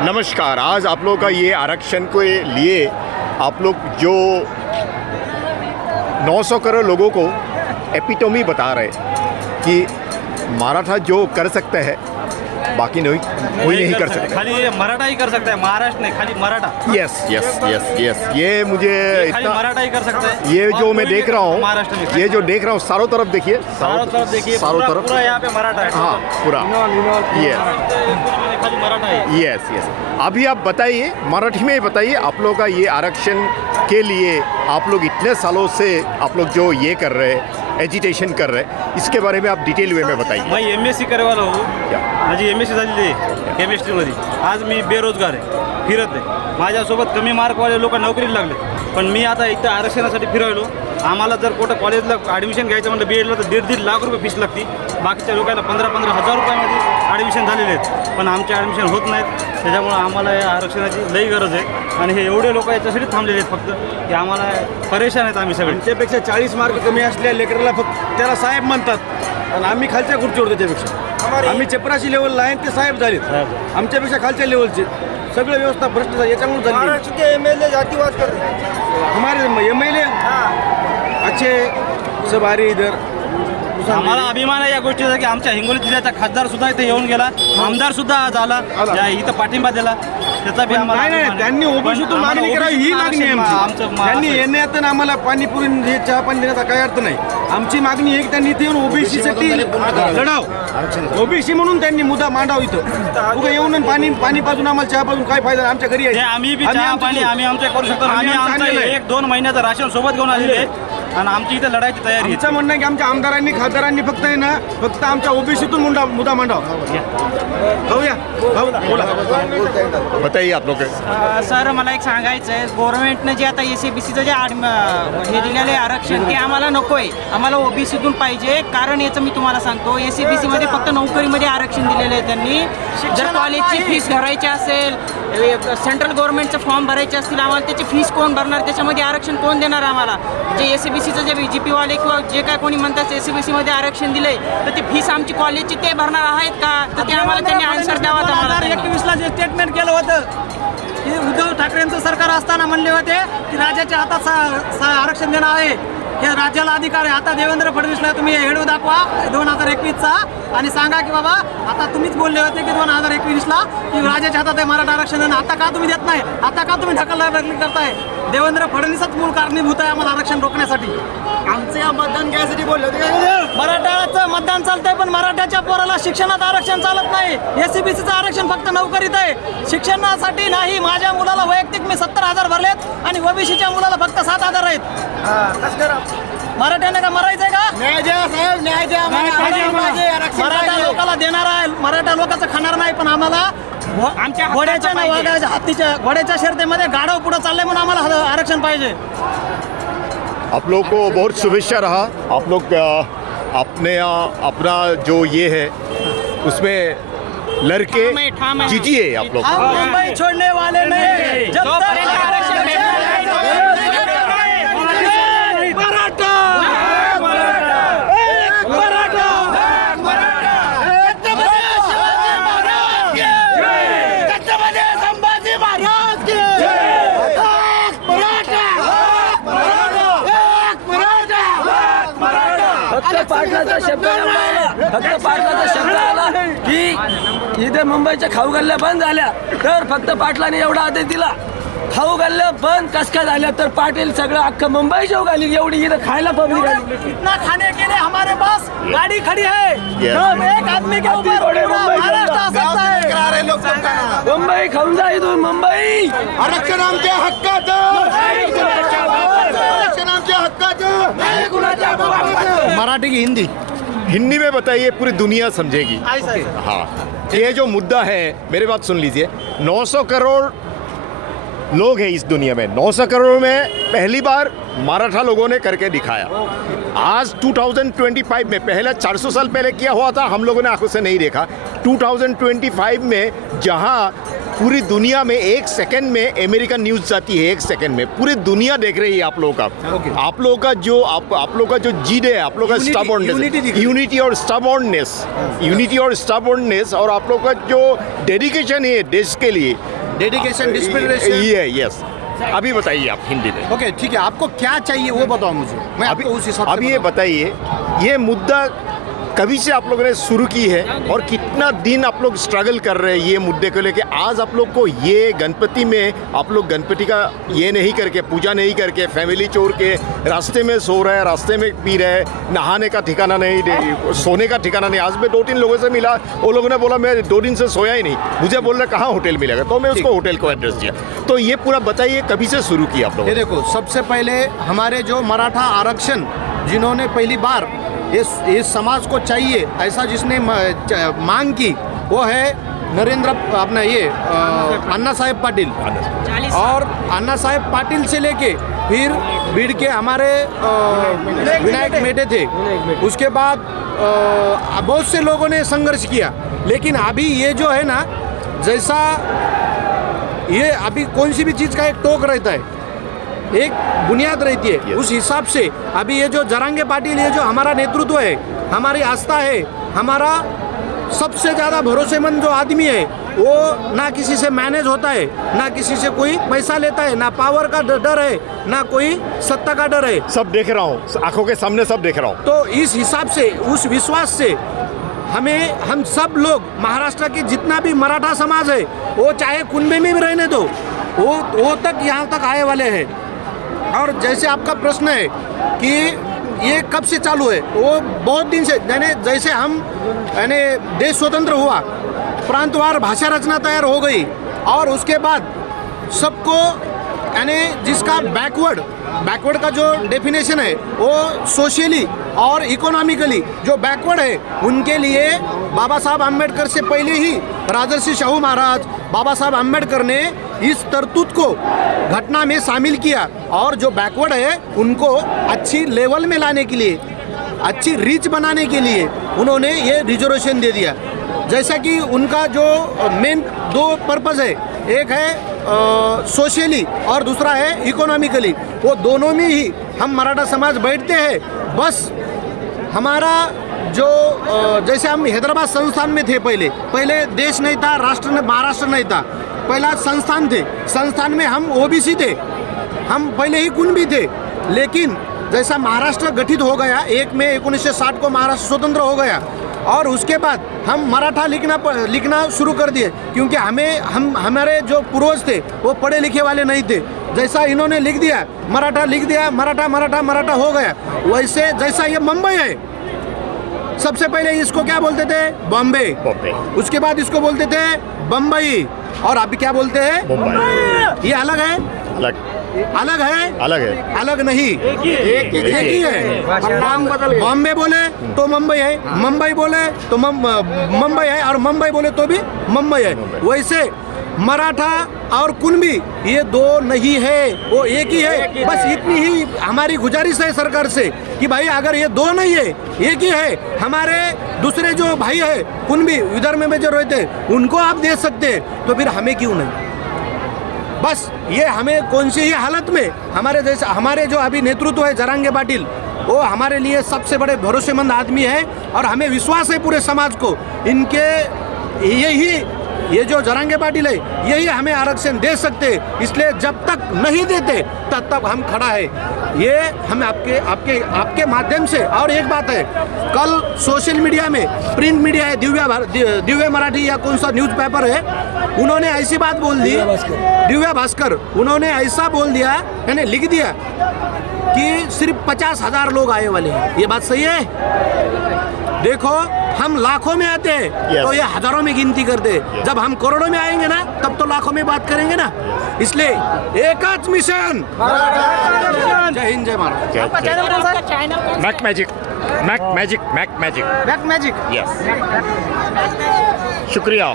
नमस्कार। आज आप लोगों का ये आरक्षण के लिए आप लोग जो 900 करोड़ लोगों को एपिटोमी बता रहे कि मराठा जो कर सकते हैं बाकी नहीं कोई नहीं कर सकता। खाली ये मराठा ही कर सकता है, महाराष्ट्र नहीं, खाली Maratha. Yes yes yes yes ये मुझे खाली इतना मराठा ही कर सकता है। ये और जो कोई मैं नहीं देख कर रहा सकता हूँ, महाराष्ट्र में। ये जो देख रहा हूँ चारों तरफ देखिए, चारों तरफ देखिए, चारों तरफ पूरा यहाँ पे मराठा है। हाँ पूरा ये खाली मराठा है। Yes yes. अभी आप बताइए, मराठी में बताइए, आप लोगों का ये आरक्षण के लिए आप लोग इतने सालों से आप लोग जो ये कर रहे हैं, एजिटेशन कर रहे हैं, इसके बारे में आप डिटेल वे में बताइए। मैं MSc करेवाला हो, क्या? माझी MSc झालेली आहे केमिस्ट्रीमध्ये. आज मी बेरोजगार आहे, फिरत आहे. माझ्यासोबत कमी मार्कवाले लोक नोकरीला लागले, पण मी आता इथं आरक्षणासाठी फिरायलो. आम्हाला जर कुठं कॉलेजला ॲडमिशन घ्यायचं म्हटलं BEdला तर 1.5 लाख रुपये फीस लागते. बाकीच्या लोकांना 15-15 हजार रुपयामध्ये ॲडमिशन झालेले आहेत, पण आमचे ॲडमिशन होत नाहीत. त्याच्यामुळं आम्हाला या आरक्षणाची लई गरज आहे. आणि हे एवढे लोक याच्यासाठी थांबलेले आहेत फक्त की आम्हाला परेशान आहेत आम्ही सगळे. त्यापेक्षा 40 मार्क कमी असलेल्या लेकराला फक्त त्याला साहेब म्हणतात आणि आम्ही खालच्या खुर्चीवर त्याच्यापेक्षा आम्ही चपराशी लेवलला आहे ते साहेब झालेत आमच्यापेक्षा खालच्या लेवलचे. सगळं व्यवस्था भ्रष्ट झाली याच्यामुळे झाली. महाराष्ट्र के MLA जातिवाद कर रहे हैं। हमारे MLA अच्छे सब आ रहे इधर. आम्हाला अभिमान आहे या गोष्टीचा की आमच्या हिंगोली जिल्ह्याचा खासदार सुद्धा इथे येऊन गेला, आमदार सुद्धा आज आला, ज्या इथं पाठिंबा दिला, त्याचा बी आम्हाला नाही अभिमान आहे. त्यांनी ओबीसीतून पण मागणी करावी ही आम्हाला मागणी आहे आमचं आमची. त्यांनी आमचं येण्यात आणि आम्हाला पाणीपुरी हे चहा पाणी देण्याचा काही अर्थ नाही. आमची मागणी आहे की त्यांनी इथे येऊन ओबीसीसाठी लढाव, ओबीसी म्हणून त्यांनी मुद्दा मांडाव इथं. उगा येऊन आणि पाणी पाजून आम्हाला चहा पाजून काय फायदा आमच्या घरी ते आहे. आम्ही बी चहा पाणी आम्ही आमचं करू शकतो. आम्ही आमचं आणलेलं आहे. 1-2 महिन्याचं राशन सोबत घेऊन आलेले आहे आणि आमची इथे लढायची तयारी आहे. आमचं म्हणणं आहे की आमच्या आमदारांनी खासदारांनी फक्त आहे ना फक्त आमच्या ओबीसीतून मुद्दा मांडावा. भाऊया भाऊ बोला. बताइए आप लोग सर मला एक सांगायचं आहे, गव्हर्नमेंटनं जे आता SABCचं जे हे दिलेलं आहे आरक्षण ते आम्हाला नको आहे, आम्हाला OBCतून पाहिजे. कारण याचं मी तुम्हाला सांगतो, SABCमध्ये फक्त नोकरीमध्ये आरक्षण दिलेलं आहे त्यांनी. जर कॉलेजची फीस भरायची असेल, सेंट्रल गव्हर्नमेंटचं फॉर्म भरायचे असतील, आम्हाला त्याची फीस कोण भरणार, त्याच्यामध्ये आरक्षण कोण देणार आम्हाला. जे SABCचं जे BJP वाले किंवा जे काय कोणी म्हणतात SABCमध्ये आरक्षण दिलंय तर ती फीस आमची कॉलेजची ते भरणार आहेत का, तर ते आम्हाला त्यांनी आन्सर द्यावा. 2021ला जे स्टेटमेंट केलं होतं की उद्धव ठाकरेंचं सरकार असताना म्हणले होते की राज्याच्या हातात आरक्षण देणं आहे, हे राज्याला अधिकार आहे. आता देवेंद्र फडणवीसला तुम्ही हेडू दाखवा 2021चा आणि सांगा की बाबा आता तुम्हीच बोलले होते की 2021ला की राज्याच्या हातात आहे मराठा आरक्षण देणं. आता का तुम्ही देत नाही, आता का तुम्ही ढकलण्यासाठी करताय. देवेंद्र फडणवीसच मूळ कारणीभूत आहे आम्हाला आरक्षण रोखण्यासाठी. आमचं मतदान घ्यायसाठी बोलले होते. मराठ्याचं मतदान चालतंय पण मराठ्याच्या पोराला शिक्षणात आरक्षण चालत नाही. SABCचं आरक्षण फक्त नोकरीत आहे, शिक्षणासाठी नाही. माझ्या मुलाला वैयक्तिक मी 70,000 भरलेत आणि OBCच्या मुलाला फक्त 7,000 आहेत. मराठ्याने का मरायचंय का? न्याय द्या साहेब, न्याय द्या. मराठा लोकांना देणार आहे, मराठा लोकांचं खाणार नाही. पण आम्हाला घोड्याच्या ना वाघाच्या हत्तीच्या घोड्याच्या शर्यतीमध्ये गाढव पुढे चाललंय म्हणून आम्हाला आरक्षण पाहिजे. आप लोग को बहुत शुभेच्छा रहा। आप लोग अपना जो ये है उसमें लड़के जीतिए आप लोग। हम मुंबई छोड़ने वाले नहीं. जब तक आरक्षण मराठा पाटलाचा शब्द फक्त पाटलाचा शब्द आला की इथे मुंबईच्या खाऊ गल्ल्या बंद झाल्या तर फक्त पाटलाने एवढा आदेश दिला. खाऊ गल्ल्या बंद कस काय झाल्या तर पाटील सगळं अख्खं मुंबई जेव घाली एवढी इथं खायला पब्लिक आली. इतना खाने के लिए हमारे पास गाड़ी खड़ी है. Yes. हम एक आदमी के ऊपर पूरा महाराष्ट्र आ सकता है. मुंबई खाऊन जा इथून मुंबई. आरक्षण आमच्या हक्काचं, आरक्षण आमच्या हक्काचं. मराठी की हिंदी? हिंदी में बताइए, पूरी दुनिया समझेगी. हाँ, ये जो मुद्दा है, मेरी बात सुन लीजिए. 900 करोड़ लोग हैं इस दुनिया में. 900 करोड़ में पहली बार मराठा लोगों ने करके दिखाया. आज 2025 में, पहले 400 साल पहले किया हुआ था, हम लोगों ने आंखों से नहीं देखा. 2025 में जहाँ पूरी दुनिया में 1 सेकंड में अमेरिकन न्यूज़ जाती है, 1 सेकंड में पूरी दुनिया देख रही है आप लोगों का। आप लोगों का जो आप लोगों का जो जीद है, आप लोगों का स्टबर्ननेस, यूनिटी और स्टबर्ननेस और आप लोगों का जो डेडिकेशन है देश के लिए, डेडिकेशन, डिस्प्लेरेशन, ये यस। अभी बताइए आप हिंदी में। ओके ठीक है, आपको क्या चाहिए वो बताओ मुझे, मैं अभी आपको उस हिसाब से अभी ये बताइए, ये मुद्दा कभी से आप लोगों ने शुरू की है और कितना दिन आप लोग स्ट्रगल कर रहे हैं ये मुद्दे को लेके। आज आप लोग को ये गणपति में आप लोग गणपति का ये नहीं करके, पूजा नहीं करके, फैमिली छोड़ के रास्ते में सो रहे हैं, रास्ते में पी रहे हैं, नहाने का ठिकाना नहीं, सोने का ठिकाना नहीं। आज मैं 2-3 लोगों से मिला, वो लोगों ने बोला मैं 2 दिन से सोया ही नहीं, मुझे बोल रहे कहाँ होटल मिलेगा, तो मैं उसको होटल को एड्रेस दिया। तो ये पूरा बताइए कभी से शुरू किया आप लोग? ये देखो, सबसे पहले हमारे जो मराठा आरक्षण जिन्होंने पहली बार इस समाज को चाहिए ऐसा जिसने मांग की, वो है नरेंद्र अपना ये अन्ना साहेब पाटिल। और अन्ना साहेब पाटिल से लेके फिर भीड़ के हमारे विनायक मेटे थे, उसके बाद बहुत से लोगों ने संघर्ष किया। लेकिन अभी ये जो है ना, जैसा ये अभी कौन सी भी चीज़ का एक टोक रहता है, एक बुनियाद रहती है, उस हिसाब से अभी ये जो जरांगे पाटिल, ये जो हमारा नेतृत्व है, हमारी आस्था है, हमारा सबसे ज़्यादा भरोसेमंद जो आदमी है, वो ना किसी से मैनेज होता है, ना किसी से कोई पैसा लेता है, ना पावर का डर है, ना कोई सत्ता का डर है। सब देख रहा हूँ, आंखों के सामने सब देख रहा हूँ। तो इस हिसाब से, उस विश्वास से हम सब लोग, महाराष्ट्र के जितना भी मराठा समाज है, वो चाहे कुनबे में भी रहने दो, वो तक यहाँ तक आए वाले हैं। और जैसे आपका प्रश्न है कि ये कब से चालू है, वो बहुत दिन से, यानी जैसे हम देश स्वतंत्र हुआ, प्रांतवार भाषा रचना तैयार हो गई, और उसके बाद सबको यानी जिसका बैकवर्ड का जो डेफिनेशन है, वो सोशली और इकोनॉमिकली जो बैकवर्ड है, उनके लिए बाबा साहब आम्बेडकर से पहले ही राजर्षि शाहू महाराज, बाबा साहब आम्बेडकर ने इस तरतूत को घटना में शामिल किया, और जो बैकवर्ड है उनको अच्छी लेवल में लाने के लिए, अच्छी रीच बनाने के लिए उन्होंने ये रिजर्वेशन दे दिया। जैसा कि उनका जो मेन 2 पर्पज़ है, एक है सोशली और दूसरा है इकोनॉमिकली, वो दोनों में ही हम मराठा समाज बैठते हैं। बस हमारा जो जैसे हम हैदराबाद संस्थान में थे, पहले देश नहीं था, महाराष्ट्र नहीं था, पहला संस्थान थे, संस्थान में हम ओबीसी थे, हम पहले ही कुनबी थे। लेकिन जैसा महाराष्ट्र गठित हो गया, 1 मई 1960 को महाराष्ट्र स्वतंत्र हो गया, और उसके बाद हम मराठा लिखना शुरू कर दिए, क्योंकि हमारे जो पूर्वज थे वो पढ़े लिखे वाले नहीं थे। जैसा इन्होंने लिख दिया, मराठा लिख दिया, मराठा हो गया। वैसे जैसा ये मुंबई है, सबसे पहले इसको क्या बोलते थे? बॉम्बे। उसके बाद इसको बोलते थे बम्बई, और अभी क्या बोलते हैं? मुंबई। ये अलग है? अलग नहीं, एक ही है। बॉम्बे बोले तो मुंबई है, मुंबई बोले तो मुंबई है, और मुंबई बोले तो भी मुंबई है। वैसे मराठा और कुनबी ये 2 नहीं है, वो एक ही है। बस इतनी ही हमारी गुजारिश है सरकार से कि भाई अगर ये 2 नहीं है, एक ही है, हमारे दूसरे जो भाई है कुनबी विदर्भ में जो रहते हैं उनको आप दे सकते हैं, तो फिर हमें क्यों नहीं? बस ये हमें कौन सी ही हालत में, हमारे जो अभी नेतृत्व है जरांगे पाटिल, वो हमारे लिए सबसे बड़े भरोसेमंद आदमी है, और हमें विश्वास है पूरे समाज को, ये जो जरांगे पाटिल है, यही हमें आरक्षण दे सकते। इसलिए जब तक नहीं देते तब तक हम खड़ा है। ये हम आपके माध्यम से। और एक बात है, कल सोशल मीडिया में, प्रिंट मीडिया है, दिव्य मराठी या कौन सा न्यूज़पेपर है, उन्होंने ऐसी बात बोल दी, दिव्य भास्कर, उन्होंने ऐसा बोल दिया, यानी लिख दिया कि सिर्फ 50,000 लोग आए वाले हैं। ये बात सही है? देखो, हम लाखों में आते हैं, तो ये हजारों में गिनती करते हैं। जब हम करोड़ों में आएंगे ना, तब तो लाखों में बात करेंगे ना। इसलिए एकच मिशन। जय हिंद, जय महाराष्ट्र। मैक मैजिक यस, शुक्रिया।